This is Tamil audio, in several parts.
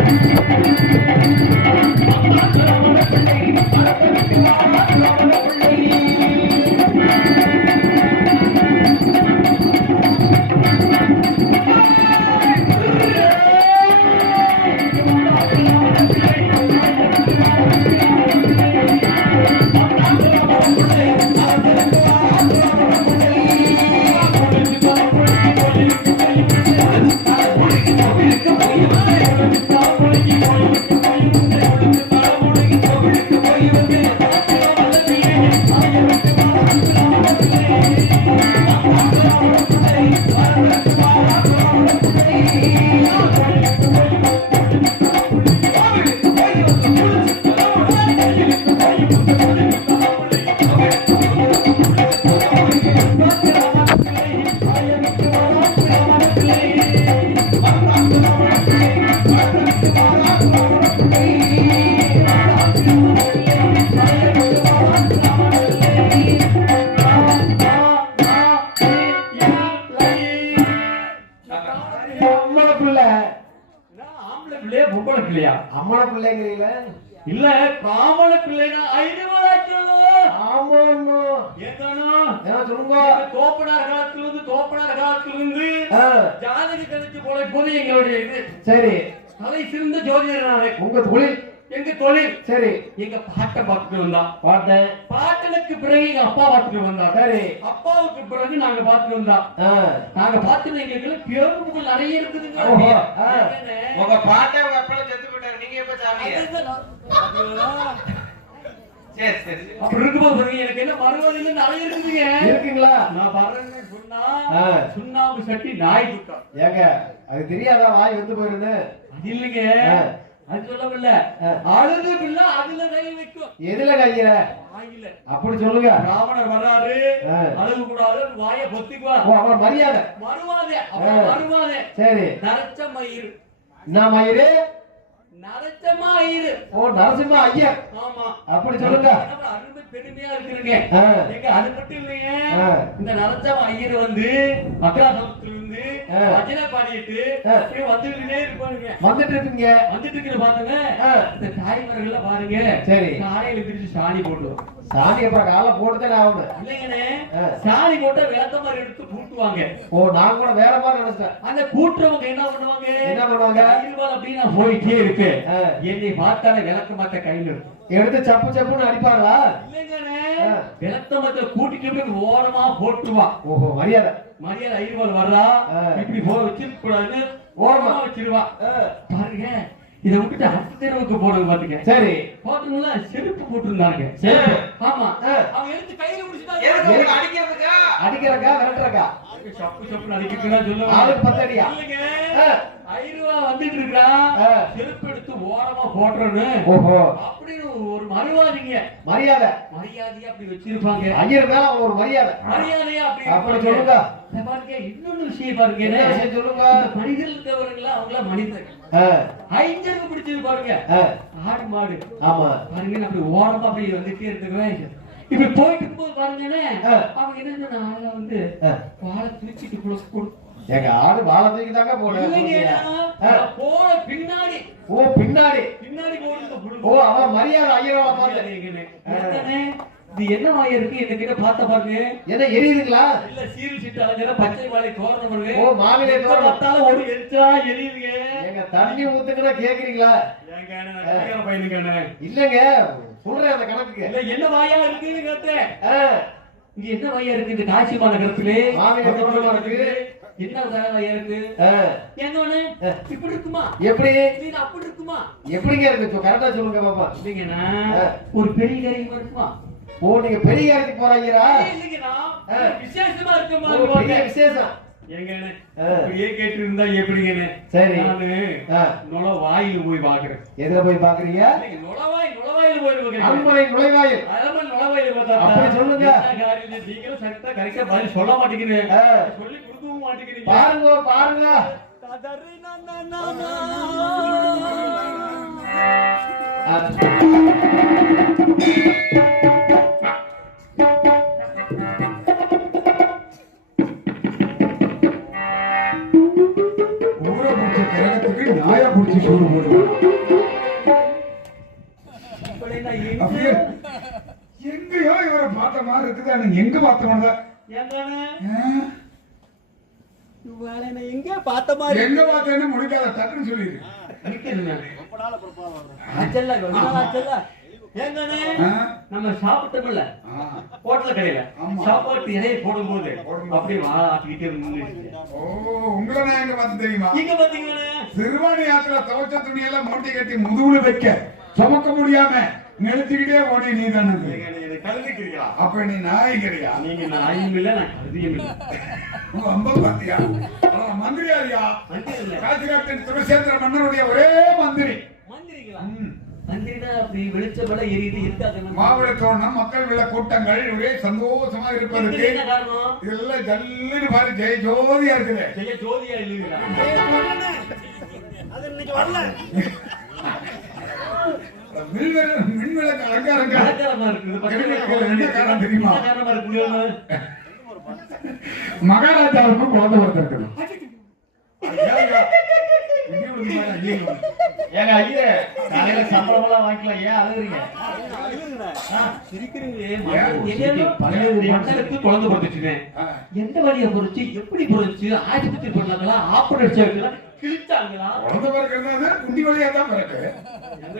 I'm sorry. அம்மன பிள்ளை. ஆம்பளை பிள்ளையா பொம்பளை பிள்ளையா? அம்மன பிள்ளைங்கிறீங்கள? இல்ல காமல பிள்ளைனா தோப்பனார் காலத்துல இருந்து தோப்பனார் காலத்துல இருந்து ஜாதக கணிச்சு போல போது எங்களுடைய இது சரி. தலை சிறந்த ஜோதிடனாரே உங்க தொழில் எங்க தொழில்? சரி. எங்க பாட்டை பார்த்துட்டு வந்தான் பார்த்தேன். பாட்டனுக்கு பிறகு எங்க அப்பா பார்த்துட்டு வந்தார் சரி. அப்பாவுக்கு பிறகு நாங்க பார்த்துட்டு வந்தோம் ஆ, நாங்க பார்த்துட்டு எங்களுக்கு பேருந்துகள் நிறைய இருக்குதுங்க? உங்க பாட்டை உங்க அப்பா செத்து போயிட்டாரு. நீங்க எப்ப அதுதான். சரி சரி சரி. அப்படி இருக்கும்போது எனக்கு என்ன மறுபடியும் நிறைய இருக்குதுங்க. இருக்குங்களா? நான் வர்றேன்னு சொன்னா. சுண்ணாம்பு சட்டி நாய் குட்டம் ஏங்க அது தெரியாதா வாய் வந்து அது இல்லைங்க. அது சொல்லவில்ல. ஆ. அழுது பிள்ளை அதுல கை வைக்கும். எதுல கையில? வாயில. அப்படி சொல்லுங்க. ராவணர் வர்றாரு. அழுகு கூடாது வாய பொத்திக்குவா? அவர் மரியாதை. அப்புறம் மறுவாதே சரி. நரச்ச மயிர் நான் மயிறு? நரச்ச மயிர் ஓ நரசிம்ம ஐயர். ஆமா. அப்படி சொல்லுங்க. அருமை பெருமையா இருக்குதுங்க. ஆ. எங்க அது மட்டும் இல்லைங்க. இந்த நரச்சம் ஐயர் வந்து ஆ. பஜனை பாடிட்டு வந்துகிட்டே இருப்பானுங்க. வந்துட்டு இருக்குங்க. வந்துட்டு இருக்கிற பாத்துங்க. இந்த தாய்மார்கள்ல பாருங்க. சரி. காலையில பிரிச்சு சாணி போட்டுரும். சாணி அப்புறம் காலை போட்டுதானே ஆகணும். இல்லைங்கண்ணே. சாணி போட்டா விளக்க மாதிரி எடுத்து கூட்டுவாங்க ஓ நான் கூட வேற மாதிரி நினைச்சேன் அந்த கூட்டுறவங்க என்ன பண்ணுவாங்க? என்ன பண்ணுவாங்க? நான் போயிட்டே இருக்கு. என்னை பார்த்தாலே விளக்க மாட்ட கையில இருக்கும். எடுத்து சப்பு சப்புன்னு அடிப்பாங்களா? இல்லைங்கண்ணே. ஆ. விளக்க மாத்த கூட்டிட்டு போய் ஓரமா போட்டுருவா ஓஹோ மரியாதை. மரியாதை ஐயர்வால் வர்றா. இப்படி போக வச்சிருக்க கூடாதுன்னு ஓரமா. வச்சிருவா. பாருங்க இதை விட்டுட்டு அடுத்த தெருவுக்கு போனவங்க பாத்துங்க சரி. பாத்தீங்களா செருப்பு போட்டிருந்தாங்க. ஆமா. அவங்க எடுத்து கையில உங்களுக்கு அடிக்கிறதுக்கா? அடிக்கிறக்கா விரட்டுறக்கா? சப்பு ஆளுக்கு வந்துட்டு இருக்கா. செருப்பு எடுத்து ஓரமா ஓஹோ. அப்படின்னு ஒரு மறுவாதிங்க. மரியாதை. மரியாதையா அப்படி வச்சிருப்பாங்க. ஐயர் மேல ஒரு மரியாதை. மரியாதையா அப்படி அப்படி. சொல்லுங்க. பாருங்க இன்னொன்னு விஷயம் பாருங்க. சொல்லுங்க? மனிதர்கள் இருக்கவங்களா அவங்கள மனிதர்கள். ஐஞ்சருக்கு பிடிச்சது பாருங்க. ஆடு மாடு. ஆமா. பாருங்க அப்படி ஓரமா அப்படி வந்துட்டே இருக்குவேன் இப்படி போயிட்டு பாருங்கண்ணே ஆ. அவங்க என்ன சொன்னாங்க வந்து. வாழை தூக்கிட்டு கொடு எங்க ஆடு வாழை தூக்கி தாங்க போன பின்னாடி. ஓ பின்னாடி. பின்னாடி ஓ அவன் மரியாதை ஐயரோட பார்த்து. என்னண்ணே, இது என்ன வாய் இருக்கு? என்ன கிட்ட பார்த்த பாருங்க. என்ன எரியுதுங்களா? இல்ல சீரியல் சீட்டு அலைஞ்சா பச்சை வாழை தோரணம் பாருங்க. ஓ மாவிலை தோரணம் பார்த்தாலும் ஒரு எரிச்சலா எரியுதுங்க. எங்க தண்ணி ஊத்துக்குன்னா கேக்குறீங்களா? ஏங்க, நான் அண்ணே. இல்லங்க. சொல்றேன் அந்த கணக்குக்கு. இல்ல என்ன வாயா இருக்குன்னு கேட்டேன். இங்க என்ன வாயா இருக்கு? இந்த காசி மாநகரத்துல. என்ன வாயா இருக்கு? ஒண்ணு இப்படி இருக்குமா? எப்படி? அப்படி இருக்குமா? எப்படிங்க இருக்கு? கரெக்டா சொல்லுங்க பாப்பா. இல்லைங்கண்ணா. ஒரு பெரிய காரியமா இருக்குமா? ஓ நீங்க பெரிய இடத்துக்கு போறாங்கடா இல்லைங்கண்ணா. விசேஷமா இருக்குமா? விசேஷம். எங்கண்ணே ஆ. அப்படியே கேட்டு இருந்தா எப்படிங்கண்ணே? சரி. நானு ஆ, நுழ வாயில போய் பாக்குறேன் எதுல போய் பாக்குறீங்க இல்லைங்க, நுழைவாய் நுழைவாயில போய் நுழைவாயில். நுழைவாயில பார்த்தா அப்படி சொல்லுங்க. நீங்களும் சரித்தா கரெக்டா பதில் சொல்ல மாட்டேங்கிறீங்க. சொல்லி கொடுக்கவும் மாட்டேங்கிறீங்க பாருங்க பாருங்க. நா, போடுவான் அப்படின்னா எங்க? அப்படியே. எங்கேயோ இவரை பார்த்த மாதிரி இருக்குது. ஆனா எங்க நான் எங்க பார்த்த மாதிரி? எங்க பார்த்தேன்னு முடிக்காத டக்குன்னு சொல்லிடு? நம்ம சாப்பிட்டோம்ல. ஹோட்டல் கடையில. சாப்பாட்டு இலையை போடும்போது. அப்படியே. ஓ உங்களை நான் எங்க பார்த்து தெரியுமா? இங்க பாத்தீங்களே சிறுவாணி ஆத்துல துவைச்ச துணியெல்லாம் மூட்டை கட்டி முதுகுல வைக்க. சுமக்க முடியாம நிறுத்திக்கிட்டே ஓடி நீ தானே. எனக்கு கலந்துக்கிறீங்களா அப்ப நீ நாய்கிறியா நீங்க நாயும் இல்ல நான் கருதியும் இல்ல. அம்பா பாத்தியா மந்திரியாரியா? மந்திரி இல்ல. காசிராட்டின் துரசேந்திர மன்னருடைய ஒரே மந்திரி. மந்திரிங்களா ம். மந்திரினா அப்படி வெளிச்ச வில எரியுது இருக்காது மாவிளை தோரணம் மக்கள் வெள்ள கூட்டங்கள் ஒரே சந்தோஷமா இருப்பதற்கு இதெல்லாம் ஜல்லுன்னு பாரு ஜெய ஜோதியா இருக்குது. செய்ய ஜோதியா இல்லைங்களா? மின்விளக்கு காரணம் தெரியுமா? மகாராஜாவுக்கும் குழந்தை பிறந்திருக்குது. ஐயா, ஐயா. இடி விழுந்து பாரு, ஐயோ. ஏங்க ஐயா காலையில சம்பளம் எல்லாம் வாங்கிக்கலாம் ஏன் அழுகுறீங்க? குழந்தை பிறந்துச்சுங்க. ஆ. எந்த வழியை பொறிச்சு எப்படி பொறிச்சு ஆஸ்பத்திரி பண்ணாங்களா ஆபரேஷன் செய்யலாம் கிழிச்சாங்களா? குழந்தை பிறக்கிறது குண்டி வழியா தான் பிறகு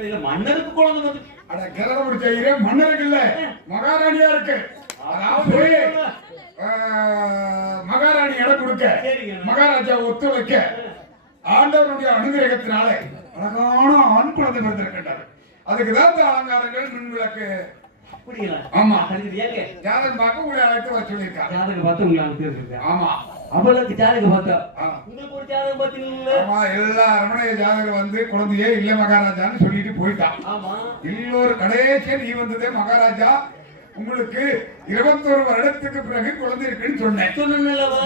எங்க மன்னருக்கு குழந்தை வந்து அட கிரக முடிச்ச இரு மன்னருக்கு இல்ல. மகாராணியா இருக்கு. அதாவது மகாராணி இடம் கொடுக்க. மகாராஜா ஒத்துழைக்க ஆண்டவனுடைய அனுகிரகத்தினால அழகான ஆண் குழந்தை பிறந்திருக்கின்றார் அதுக்கு தான் அலங்காரங்கள் மின் விளக்கு அப்படிங்களா ஆமா. ஜாதகம் பார்க்க உங்களை அழைத்து வர சொல்லியிருக்காங்க. ஜாதகம் பார்த்து உங்களுக்கு தெரிஞ்சிருக்கேன் ஆமா. அவளுக்கு ஜாதகம் பார்த்தா? எல்லா ஜாதகம் வந்து குழந்தையே இல்ல மகாராஜான்னு சொல்லிட்டு போயிட்டான். ஆமா. எல்லோரு கடைசியா நீ வந்ததே மகாராஜா உங்களுக்கு இருபத்தோரு வருடத்துக்கு பிறகு குழந்தை இருக்குன்னு சொன்னேன்.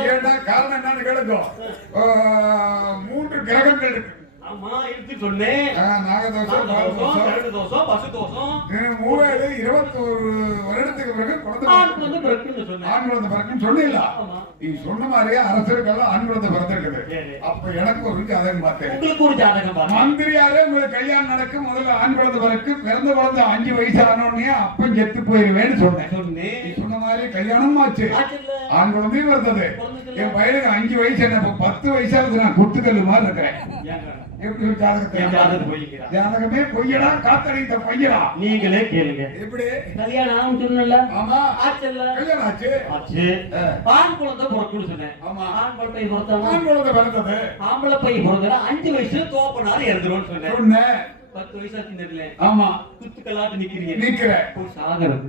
ஏன்னா காரணம் என்னன்னு கேளுங்க. ஆஹ், மூன்று கிரகங்கள் இருக்கு. ஆமா இருக்கு சொன்னேன். நாகதோஷம் நாக தோஷம் பசு தோஷம் இது மூவேழு இருபத்தோரு வருடத்துக்கு பிறகு குழந்தை ஆண். வந்து பிறக்குன்னு சொன்னேன். ஆண் குழந்தை பிறக்குன்னு சொன்னீங்களா நீ சொன்ன மாதிரியே அரசருக்கெல்லாம் ஆண் குழந்தை பிறந்திருக்குது. அப்ப எனக்கு ஒரு ஜாதகம் பார்த்தேன். உங்களுக்கு ஒரு ஜாதகம் மந்திரியாரே உங்களுக்கு கல்யாணம் நடக்கும். முதல்ல ஆண் குழந்தை பிறக்கு பிறந்த குழந்தை அஞ்சு வயசு ஆனோடனே அப்பன் செத்து போயிருவேன்னு சொன்னேன். சொன்னேன் நீ சொன்ன மாதிரி கல்யாணம் ஆச்சு? ஆண் குழந்தையும் பிறந்தது? என் பையனுக்கு அஞ்சு வயசு என்ன பத்து வயசாவது நான் குத்துக்கல்லு மாதிரி இருக்கிறேன். ஒரு ஜாதகத்தை என் ஜாதகம் பொய்யடா காத்தடித்த பையனா நீங்களே கேளுங்க. எப்படி? கல்யாணம் ஆகும் சொன்னல ஆமா. ஆச்சுல்ல. கல்யாணம் ஆச்சு. ஆச்சு. ஆண் குழந்தை பிறக்குன்னு சொன்னேன். ஆமா. ஆண் குழந்தை பிறந்தாலும் ஆண் குழந்தை பிறந்தது ஆம்பளை பை பிறந்தா அஞ்சு வயசு தோப்பனாரு இறந்துருவோம்னு சொன்னேன். சொன்னேன். பத்து வயசா சின்னதுல. ஆமா. குத்துக்கலாட்டு நிக்கிறீங்க. நிக்கிற சாகிறது.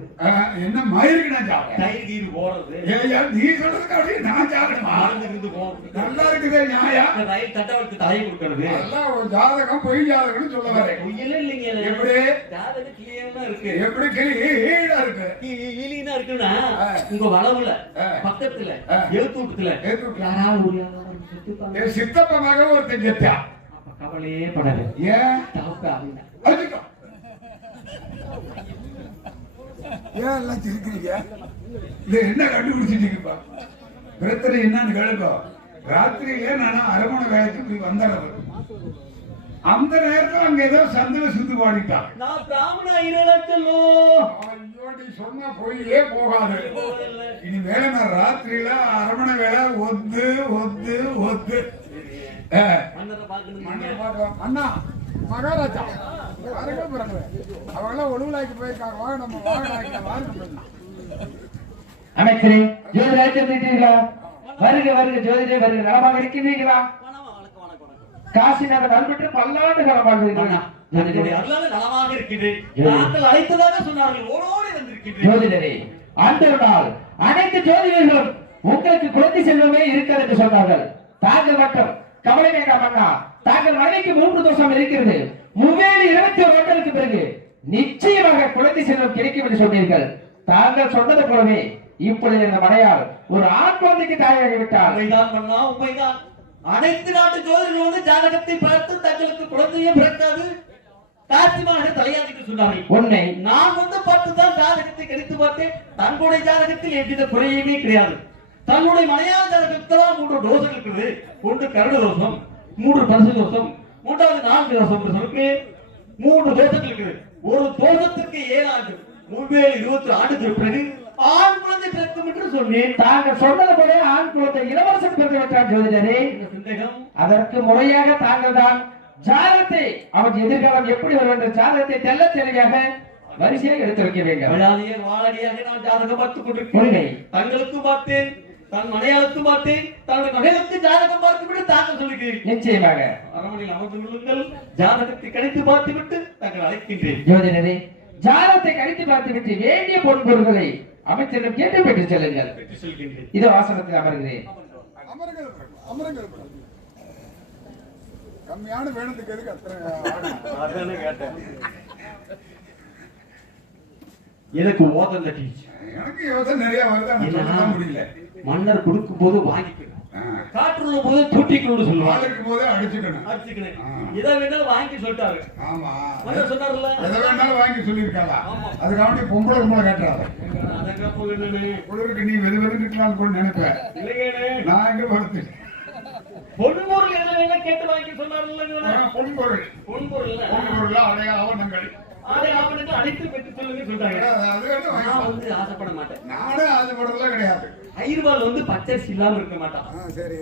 என்ன மயிருக்கு நான் சாப்பிட்டேன் தயிர் கீர் போறது நீ சொல்றதுக்கு அப்படியே நான் சாப்பிடணுமா இருந்து போறது. நல்லா இருக்குதே நியாயா? ரயில் தட்டவளுக்கு தாயை கொடுக்கறது. ஒரு ஜாதகம் பொய் ஜாதகம்னு சொல்ல வரேன். பொய்யலே இல்லைங்க. எப்படி? ஜாதகம் கிளியமா இருக்கு. எப்படி? கீழா இருக்கு. ஈலினா இருக்குன்னா. உங்க வளவுல. பக்கத்துல. எழுத்தூட்டத்துல எழுத்தூட்டுல. யாராவது ஒரு யாராவது செத்துப்பாங்க. என் சித்தப்ப மகன் ஒருத்தன் செத்தான் கவலையே படாது ஏன்? எல்லாம் சிரிக்கிறீங்க? இது என்ன கண்டுபிடிச்சிட்டீங்கப்பா பிரச்சனை என்னன்னு கேளுக்கோ. ராத்திரியில நான் அரமணை வேலைக்கு போய் வந்துடுறது அந்த நேரத்துல அங்க ஏதோ சந்தில சுத்து பாடிட்டான். நான் பிராமண நீ சொன்னா போயே போகாது. இனி வேலை நான் ராத்திரியில அரமணை வேலை ஒத்து ஒத்து ஒத்து. அண்ணா மகாராஜா. யாருக்கோ பிறகு அவங்களாம் ஒழுங்குலாக்கி போயிருக்காங்க. வாங்க நம்ம வாங்க வாங்க அமைச்சரே இருக்கின்றீர்களா வருக வருக ஜோதிடே வருக. நலமாக வணக்கம் காசி நகர் நல்பெற்று பல்லாண்டு காலம் வாழ்வீர்களா என்னுடைய அருளால நலமாக இருக்கின்றேன். நாங்கள் அழைத்ததாக சொன்னார்கள். ஓடோடி வந்திருக்கின்றேன். ஜோதிடரே நாள் அனைத்து ஜோதிடர்களும் உங்களுக்கு குழந்தை செல்வமே இருக்கிறது சொன்னார்கள். தாங்கள் மட்டும். கவலை வேண்டாம் அண்ணா தாங்கள் மனைவிக்கு மூன்று தோஷம் இருக்கிறது. மூவேலு இருபத்தி ஒரு ஆண்டுகளுக்கு பிறகு நிச்சயமாக குழந்தை செல்வம் கிடைக்கும் என்று சொன்னீர்கள். தாங்கள் சொன்னது போலவே இப்பொழுது இந்த மனையால் ஒரு ஆண் குழந்தைக்கு தாயாகிவிட்டார் உண்மைதான் பண்ணா உண்மைதான். அனைத்து நாட்டு ஜோதிடர்கள் வந்து ஜாதகத்தை பார்த்து தங்களுக்கு குழந்தையே பிறக்காது. காசிமாக தலையாதிக்கு சொன்னார்கள். உன்னை நான் வந்து பார்த்துதான் ஜாதகத்தை கணித்து பார்த்தேன். தங்களுடைய ஜாதகத்தில் எவ்வித குறையுமே கிடையாது. தன்னுடைய ஜாதகத்தில் மூன்று தோஷம் இருக்குது. ஒன்று கருட தோஷம் மூன்று பரிசு தோஷம் மூன்றாவது நான்கு தோஷம் இருக்கு மூன்று தோஷங்கள் இருக்குது. ஒரு தோஷத்துக்கு ஏழு ஆண்டு மூவேழு இருபத்தி ஆண்டுக்கு பிறகு ஆண் குழந்தை பிறக்கும் என்று சொன்னேன். தாங்கள் சொன்னது போல ஆண் குழந்தை இளவரசன் பிறந்து விட்டான் ஜோதிடரே. அதற்கு முறையாக தாங்கள் தான் ஜாதகத்தை அவன் எதிர்காலம் எப்படி வரும் என்ற ஜாதகத்தை தெல்ல தெளிவாக வரிசையாக எடுத்து வைக்க வேண்டும் வாழடியாக நான் ஜாதகம் பார்த்துக். கொண்டிருக்கிறேன். தங்களுக்கும் பார்த்தேன். தன் மனையாளுக்கும் பார்த்தேன் தன்னுடைய மனைகளுக்கு ஜாதகம் பார்த்து விட்டு தாங்கள் சொல்லுகிறேன். நிச்சயமாக. அரண்மனையில் அமர்ந்து கொள்ளுங்கள் ஜாதகத்தை கணித்து பார்த்து விட்டு தாங்கள் அழைக்கின்றேன். ஜோதிடரே ஜாதகத்தை கணித்து பார்த்துவிட்டு வேண்டிய பொன்பொருள்களை அமைச்சரிடம் கேட்டு பெற்று செல்லுங்கள். இதோ ஆசனத்தில் அமர்கிறேன். கம்மியான வேணுத்துக்கு எதுக்கு அத்தனை கேட்டேன். எனக்கு ஓதம் டீச்சர். எனக்கு யோசனை நிறைய வருது முடியல. மன்னர் கொடுக்கும் போது வாங்கிக்கணும். காற்றுள்ள போது தூட்டிக்கணும்னு சொல்லுவாங்க. இருக்கும் போதே அடிச்சுக்கணும். எதை வேணாலும் வாங்கி சொல்லிட்டாரு. ஆமா. மன்னர் சொன்னார்ல. எதை வேணாலும் வாங்கி சொல்லியிருக்காளா ஆமா. அதுக்காண்டி பொம்பளை அதங்க போகணுன்னு குளிருக்கு நீ வெது வெது இருக்கலாம்னு கூட நினைப்பேன் இல்லைங்கண்ணே நான் எங்க பொறுத்து பொன்மொருள் எதை வேணா கேட்டு வாங்கி சொன்னார்ல பொன்பொருள் பொன்பொருள் பொன்பொருள் அடைய ஆவணங்கள் ஆடை ஆவணங்கள் அனைத்து பெற்று சொல்லுங்க சொல்றாங்க. அது நான். வந்து ஆசைப்பட மாட்டேன். நானே ஆசைப்படுறதுலாம் கிடையாது. ஐர்வால் வந்து பச்சரிசி இல்லாம இருக்க மாட்டான் சரி.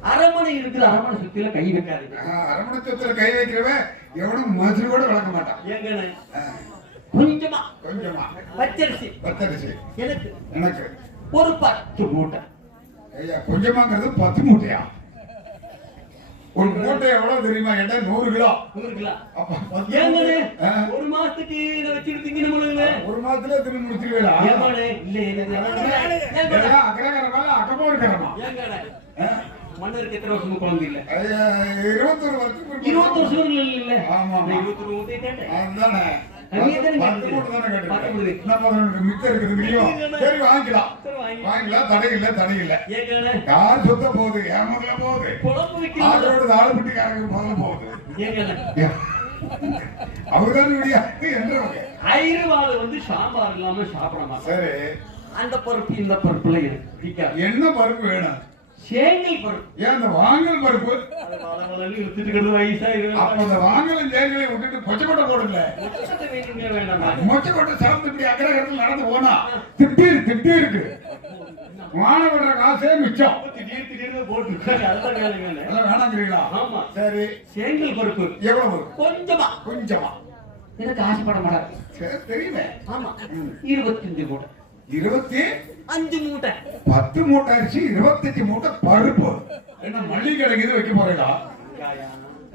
அரமனை இருக்குது அரமனை சுத்தில கை வைக்காதீங்க. ஆ, அரமணை சொத்துல கை வைக்கிறவன் எவனும் மதுரை கூட மாட்டான். ஏங்கண்ணே கொஞ்சமா. கொஞ்சமா. பச்சரிசி. எனக்கு. எனக்கு. ஒரு பத்து மூட்டை. ஐயா கொஞ்சமாங்கிறது பத்து மூட்டையா? ஒரு மூட்டை எவ்வளவு தெரியுமா கேட்டா நூறு கிலோ. நூறு கிலோ. ஏங்கண்ணே. ஒரு மாசத்துக்கு இதை வச்சிருந்தீங்க ஒரு மாதத்துல திரும்பி முடிச்சிருவீங்களா? ஏமாண்ணே இல்ல ஏங்கண்ணே ஏன்னா அக்கறைக்கிறமா அக்கமா இருக்கிறமா? ஏங்கண்ணே எத்தனை வருஷமும் குழந்தை இல்ல. இருபத்தொரு வருஷத்துக்கு இருபத்தி வருஷம் இல்ல ஆமா, ஆமா. நான் இருபத்தி ஒரு மூட்டை கேட்டேன். அதுதானே. வாங்கிக்கலாம். தடை இல்ல தடை இல்ல. யார் சொத்த போகுது? முதல்ல போகுது. ஆளோட தாழ்பட்டிக்காரங்க முதல்ல போகுது. அவர்தான் விடியா என்று வகை. ஐருவாள் வந்து சாம்பார் இல்லாம சாப்பிட மாட்டேன் சரி. அந்த பருப்பு இந்த பருப்புல பிடிக்காது என்ன பருப்பு வேணும்? சேங்கல் பருப்பு ஏன் அந்த வாங்கல் பருப்பு? அப்ப அந்த வாங்கலும் தேங்கலையும் விட்டுட்டு இருக்கு வேணுங்க வேண்டாமா? மொச்சக்கொட்டை சாப்பிட்டு இப்படி அக்கறை நடந்து போனா திட்டீர் திட்டீருக்கு. மாணவர்ற காசே மிச்சம். திடீர் திடீர்னு போட்டு வேணாங்கிறீங்களா? ஆமா. சரி. சேங்கல் பருப்பு எவ்வளவு கொஞ்சமா. கொஞ்சமா. எனக்கு ஆசைப்பட மாட்டாங்க. சரி தெரியுமே. ஆமா. இருபத்தஞ்சு மூட்டை இருபத்தி அஞ்சு மூட்டை. பத்து மூட்டை அரிசி இருபத்தஞ்சு மூட்டை பருப்பு. என்ன மல்லிகை கடைக்கு வைக்க போறீங்களா?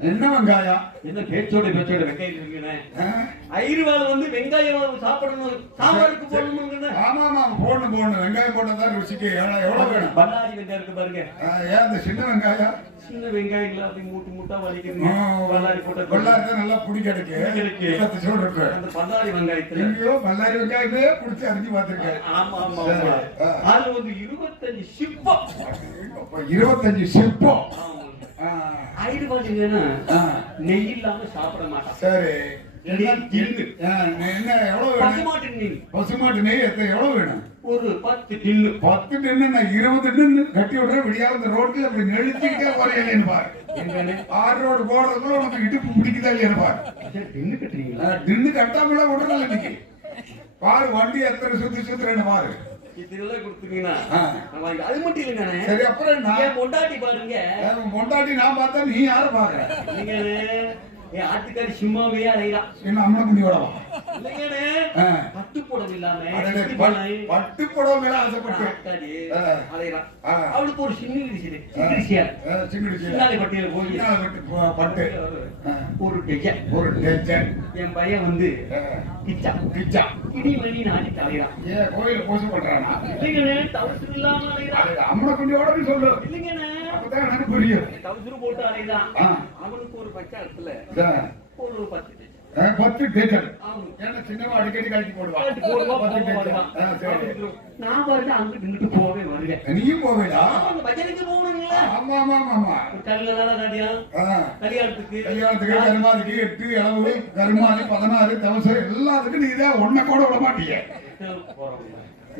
என்ன வெங்காயம்? என்ன பேச்சோட பேச்சோட வெங்காயம்? ஐருவாள் வந்து வெங்காயம் சாப்பிடணும். சாம்பாருக்கு போடணும்னு ஆமா ஆமா போடணும் போடணும். வெங்காயம் போட்டதான் ருசிக்கு. எவ்வளவு வேணும்? பல்லாரி வெங்காயம் இருக்கு பாருங்க. ஏன் அந்த சின்ன வெங்காயம்? சின்ன வெங்காயங்கள அப்படி மூட்டு மூட்டா ஆ, வலிக்குது பல்லாரி போட்ட பல்லாரி தான் நல்லா புடி கிடைக்கு கிடைக்கு. அந்த பல்லாரி வெங்காயத்துல. எங்கேயோ பல்லாரி வெங்காயமே புடிச்சு அரிஞ்சு பார்த்திருக்கேன். ஆமா ஆமா. அதுல வந்து இருபத்தஞ்சு சிப்பம். இருபத்தஞ்சு சிற்பம் ஆ, ஐருவாள் என்னன்னா ஆ, நெய் இல்லாம சாப்பிட மாட்டான். சரி. என்ன டின்னு. எவ்வளவு பசுமாட்டு நெய் பசுமாட்டு நெய் எவ்வளவு வேணும்? ஒரு பத்து டின்னு. பத்து டென்னு இருபது டென்னு. கட்டி விடுறேன் விடியாத இந்த ரோட்ல அப்படி நெழுத்திக்கிட்டே போறேன் பாரு. ஆறு ரோடு போறதுக்குள்ள உனக்கு இடுப்பு பிடிக்குதா இல்லையா பாரு. டின்னு கட்டுறீங்களா? நின்று கட்டாமல விடுறல இன்னைக்கு. பாரு வண்டி எத்தனை சுத்தி சுத்துறேன்னு பாரு. இதெல்லாம் கொடுத்தீங்கன்னா அது மட்டும் இல்லைங்கண்ணே. சரி அப்புறம் நான் பொண்டாட்டி பாருங்க. பொண்டாட்டி நான் பார்த்தா நீ யார பாக்குற இல்லைங்கண்ணே என் ஆட்டுக்காரி சும்மாவே அலையிறா என்ன அம்மன குண்டி விடவா. பட்டு புடவை இல்லாம. பட்டு புடவை மேல ஆசைப்பட்டு ஆத்தாடி ஆ. அலையிறா ஆ. அவளுக்கு ஒரு சின்ன பட்டு. ஒரு டெஜன். ஒரு டேச்சன் என் பையன் வந்து கிச்சா. கிச்சா. இடி மணி நாடி தலையிறான் ஏ கோயில பூசை பண்றானா? இல்லைங்கண்ணே தவசு இல்லாம அம்மன குண்டியோட நீ சொல்லு. இல்லைங்கண்ணே அப்பதான் எனக்கு புரியும். தவசு போட்டு அலையிறான் ஆ. அவனுக்கு ஒரு பச்சை இடத்துல. ஒரு பத்து டெஜன் பத்து டேச்சன் ஆமா. ஏன்னா சின்னவா அடிக்கடி கழட்டி போடுவா. நான் பாருங்க அங்க நின்றுட்டு போவே வருவேன் நீயும் போவேடா. பஜனைக்கு போகணுங்களா ஆமா ஆமா ஆமா ஆமா. கல்யாணம் கல்யாணம். கல்யாணத்துக்கு. கல்யாணத்துக்கு கருமாதிக்கு எட்டு இளவு கருமாதி பதினாறு தவசம் எல்லாத்துக்கும் நீ தான் ஒன்ன கூட விட மாட்டீங்க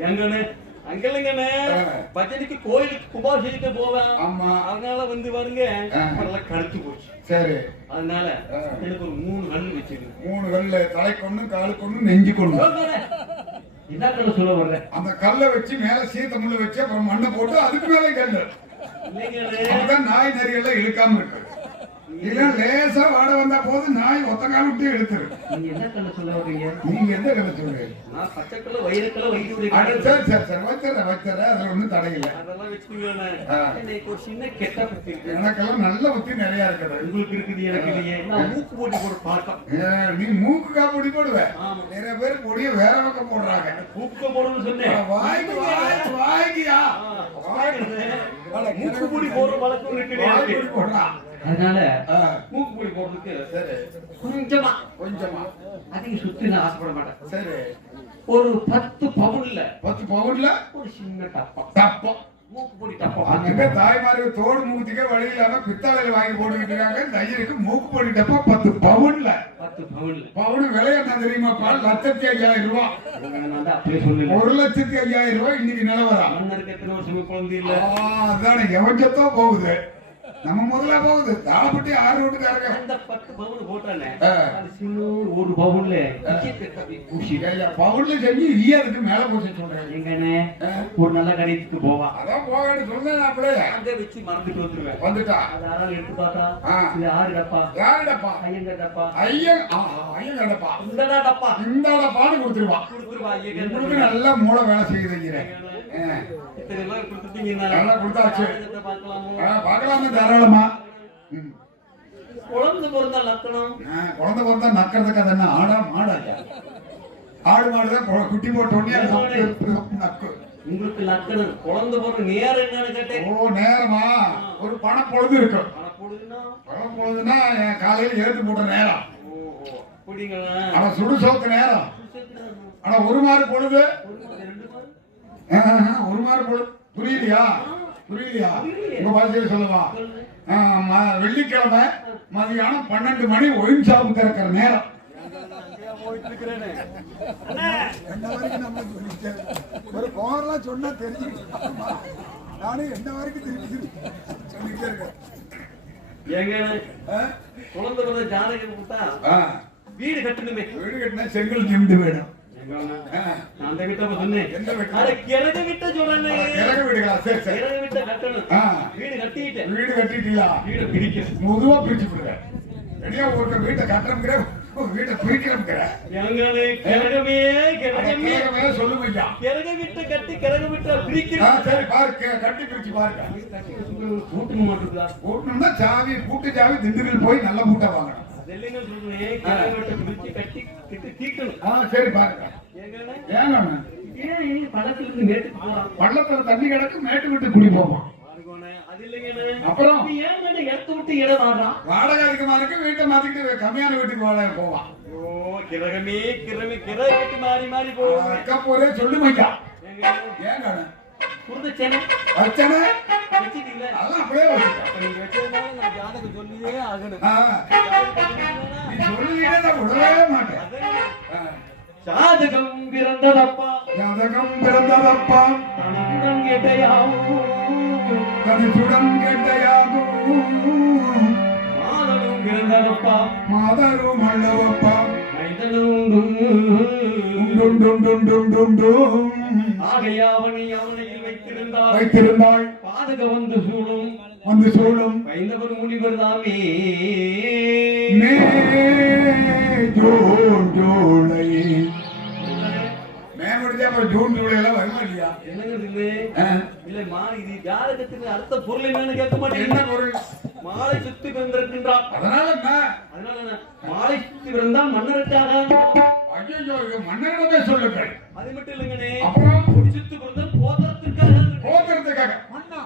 எங்கன்னு? அங்க இல்லைங்கண்ணே ஆ. பஜனைக்கு கோயிலுக்கு கும்பாபிஷேகத்துக்கு போவேன். ஆமா. அதனால வந்து பாருங்க. அதெல்லாம் கருத்து போச்சு. சரி. அதனால. எனக்கு ஒரு மூணு கண்ணு வச்சிருக்கேன் மூணு கல்லு தலைக்கொண்ணு காலுக்கொண்ணு நெஞ்சு கொண்ணு என்ன கண்ணு சொல்ல வர்றேன் அந்த கல்லை வச்சு மேல சீத்த முள்ள வச்சு அப்புறம் மண்ணை போட்டு அதுக்கு மேல கல்லு. நாய் நரியெல்லாம் இழுக்காம இருக்கு. இல்ல லேசா வாட வந்தா போது நாய் ஒத்த கால விட்டு இழுத்துரு நீங்க என்ன கண்ணு சொல்ல வர்றீங்க? நீங்க எந்த கல்லை சொல்றீங்க? நான் பச்சைக்கல்ல வயிறுக்கல்ல வைக்க அட சரி சரி சரி வச்சிடறேன் வச்சிடறேன் அதுல ஒண்ணும் தடையில்லை. அதெல்லாம் வச்சுக்கோங்கண்ணே ஆ. இன்னைக்கு ஒரு சின்ன கெட்ட பத்தி இருக்கு. எனக்கெல்லாம் நல்ல புத்தி நிறைய இருக்குது. உங்களுக்கு இருக்குது எனக்கு இல்லையே. நான் மூக்கு போட பார்க்கலாம் ஏன், நீ மூக்குக்கா பொடி போடுவ. நிறைய பேர் பொடிய வேற பக்கம் போடுறாங்க. மூக்கு போடணும்னு சொன்னேன். வாய்க்கு வாய்க்கு வாய்க்கியா? மூக்கு மூடி போடுற வழக்கம் இருக்குது வாய் எனக்கு. பொடி போடுறா. அதனால மூக்கு மூடி போடுறதுக்கு சரி. கொஞ்சமா. கொஞ்சமா. அதிக சுத்தி நான் ஆசைப்பட மாட்டேன். சரி. ஒரு பத்து பவுன்ல பத்து பவுன்ல ஒரு சின்ன டப்பம் தப்பம் மூக்கு பொடி டப்பம் அங்கே தாய்மார்கள் தோடு மூக்குத்திக்க வழி இல்லாம பித்தாளையில வாங்கி போட்டுக்கிட்டு இருக்காங்க. தையருக்கு மூக்கு போட்டுட்டப்ப பத்து பவுன்ல பத்து பவுன்ல பவுன் விலை என்ன தெரியுமாப்பா? லட்சத்தி ஐயாயிரம் ரூபாய் ஒரு லட்சத்தி ஐயாயிரம் ரூபாய் இன்னைக்கு நிலவரம். எத்தனை வருஷம்? குழந்தை இல்ல. ஆ, அதானே எவஞ்சத்தோ போகுது. நம்ம முதல்ல போகுது. தாளப்பட்டி ஆறு வீட்டுக்காரங்க அந்த பத்து பவுன் போட்டானே. ஒரு பவுன்ல. பவுன்ல செஞ்சு ஈ அதுக்கு மேல பூச சொல்றேன் எங்கண்ணே? ஒரு நல்ல கடைக்கு போவா. அதான் போகன்னு சொன்னேன் அப்படியே அங்க வச்சு மறந்துட்டு வந்துருவேன். வந்துட்டா? அது யாராவது எடுத்து பார்த்தா? ஆ. இது ஆறு டப்பா. யாருடப்பா ஐயங்க டப்பா. ஐயன் ஆஹா, ஐயன் கடப்பா இந்தடா டப்பா. இந்த பாடு கொடுத்துருவா. கொடுத்துருவா ஐயங்க நல்ல மூளை வேலை செய்யுதுங்கிறேன். கொடுத்தாச்சு. பார்க்கலாமோ தாராளமா. குழந்தை பிறந்தா லக்கணம் ஆ, குழந்தை பிறந்தா நக்கிறதுக்கு அது என்ன ஆடா மாடா ஆடு மாடுதான் குட்டி போட்ட உடனே நக்கு, உங்களுக்கு லக்கணம் குழந்தை பிறந்த நேரம் என்னன்னு கேட்டேன். ஓ நேரமா? ஒரு பணம் பொழுது இருக்கும் பணம் பொழுதுன்னா? என் காலையில ஏத்து போட்ட நேரம். ஆனா சுடு சோத்து நேரம். ஆனா ஒரு மாறு பொழுது ஒரு மாறு பொழுது புரியலையா? புரியலையா? உங்க பாஷையில சொல்லவா? வெள்ளிக்கிழமை மதியானம் பன்னெண்டு மணி ஒயின் ஷாப் திறக்கிற நேரம். ஒரு கோரெல்லாம் சொன்னா தெரிஞ்சுக்கிட்டு நானும் என்ன வரைக்கும் திருப்பி திருப்பி சொல்லிட்டே இருக்கேன். ஏங்க ஆ? குழந்தை பிறந்த ஜாதகம் வீடு கட்டணுமே. வீடு கட்டினா செங்கல் நிமிந்து வேணும் அந்த அப்ப சொன்னேன் வீட்டு? சொல்றேன் வீடுகளா சரி சரி கிழக்கு வீட்டை கட்டணும். வீடு கட்டிட்டேன் வீடு கட்டிட்டீங்களா வீடை பிரிக்கணும் முதுவா பிரிச்சு விடுங்க ரெடியா ஒரு வீட்டை கட்டுறோங்கிற வீட்டை பிரிக்கிறோங்கிற எங்களே கிழகமே கேட்கவே சொல்லுங்க கிழக்கு வீட்டை கட்டி கிழக்கு வீட்டை ஆ, பிரிக்கணும் சரி பாரு கே- கட்டி பிரிச்சு பாருங்க கூட்டண மாட்டேங்குதா கூட்டணும்னா சாவி பூட்டு சாவி திண்டுக்கல் போய் நல்ல மூட்டை வாங்கணும் தீக்கணும் ஆ. சரி பாருங்க. ஏங்கண்ணே? ஏங்க ஏன் பழத்துல இருந்து போறான் பள்ளத்துல தண்ணி கிடக்கு மேட்டு விட்டு குடி போவோம். பாருங்கண்ணே, அது இல்லைங்கண்ணே. அப்புறம்? ஏன் மேடம் விட்டு இடம் வாடுறான் வாடகை அதிகமா இருக்கு வீட்டை மாத்திக்கிட்டு கம்மியான வீட்டுக்கு வாடகை போவான். ஓ கிரகமே கிரமே கிரக வீட்டு மாறி மாறி போகும் அக்கா போரே சொல்லுமைக்கா ஏங்க ஏங்க. குருதச்சேனை அர்ச்சனை வச்சுட்டீங்களா. அதெல்லாம் அப்படியே வச்சுட்டேன் நீங்க வச்சதுனால நான் ஜாதகம் சொல்லியே ஆகணும். நீ சொல்லிட்டே நான் விடவே மாட்டேன். ஆ, ஜாதகம் பிறந்ததப்பா? ஜாதகம் பிறந்ததப்பா? தனக்குடன் கேட்டையாவும் கணிச்சுடன் கேட்டையாகும். மாதனும் பிறந்ததப்பா? மாதரும் அல்லவப்பா? வைத்திருந்தாள் பாதக வந்து சூடும் வந்து சூழும். வைந்தவர் முனிவர் தாமே ஜூன் ஜூலை. மே முடிஞ்சா அப்புறம் ஜூன் ஜூலை எல்லாம் வருமா இல்லையா? இது? இல்ல ஜாதகத்துக்கு அர்த்த பொருள் என்னன்னு கேட்க என்ன மாட்டேன் பொருள்? மாலை சுத்தி பிறந்திருக்கின்றார். அதனால என்ன அதனால மாலை சுத்தி பிறந்தால் மன்னருக்காக ஐயோ மன்னரிடமே சொல்லுங்கள். அது மட்டும் இல்லைங்கண்ணே. அப்புறம்? சுத்தி பிறந்தால் போதறதுக்காக போதறதுக்காக மன்னா